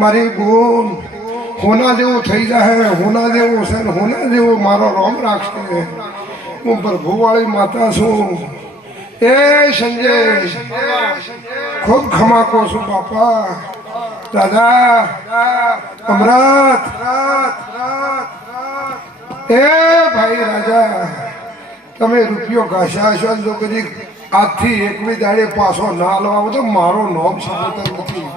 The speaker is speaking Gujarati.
મારી બોન હોના જેવો થઈ જાય, હોના જેવો છે ને હોના જેવો મારો રોમ રાખશે. હું પ્રભુવાળી માતા છું. એ સંજય ખૂબ ખમાકો છું બાપા. દાદા અમૃત એ ભાઈ રાજા, તમે રૂપિયો ઘાસ્યા છો જો કદી આજથી એકવી દાડે પાછો ના લાવો તો મારો નોમ સાબત નથી.